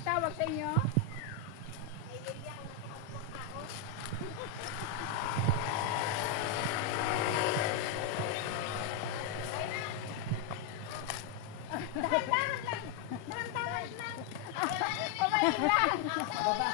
nagtawag sa inyo? Dahan-dahan lang. Dahan-dahan lang. Pabalik lang. Baba.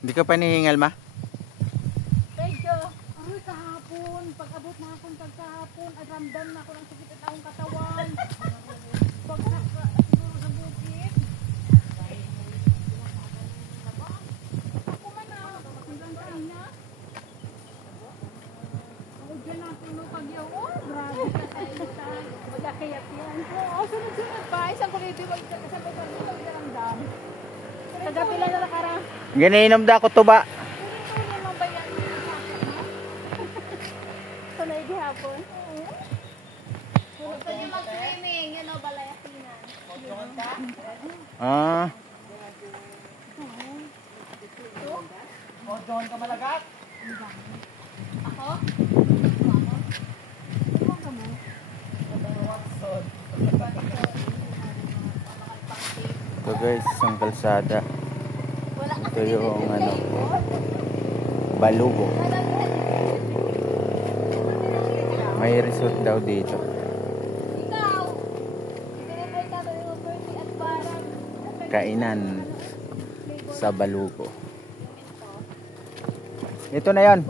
Hindi ka pa nihingal, ma? Medyo. Ay, kahapon. Pag-abot na akong pagkahapon, ay ramdam na ako ng sakit at akong katawan. Pagsak siguro sa bukit. Ako man na. Hanggang kanina. Ako dyan na ako nung pagyaw. Oh, grabe ka sa ilitan. Magkakayap yan. Oo, sunod-sunod pa. Isang kuliti. Isang pagkakita. Ramdam. Kagabi lang na nakara. Ginainom da ako tuba. Tuloy mo ba yan? Tuloy di hapon. Huwag ka niya mag-swimming. Yan o, balayakinan. Ah. O, doon ka malagat? Ako? Ito guys, isang kalsada. Ito yung ano, Balugo. May resort daw dito. Ikaw! Sinipay ka to yung birthday at barang. Kainan sa Balugo. Ito na yon.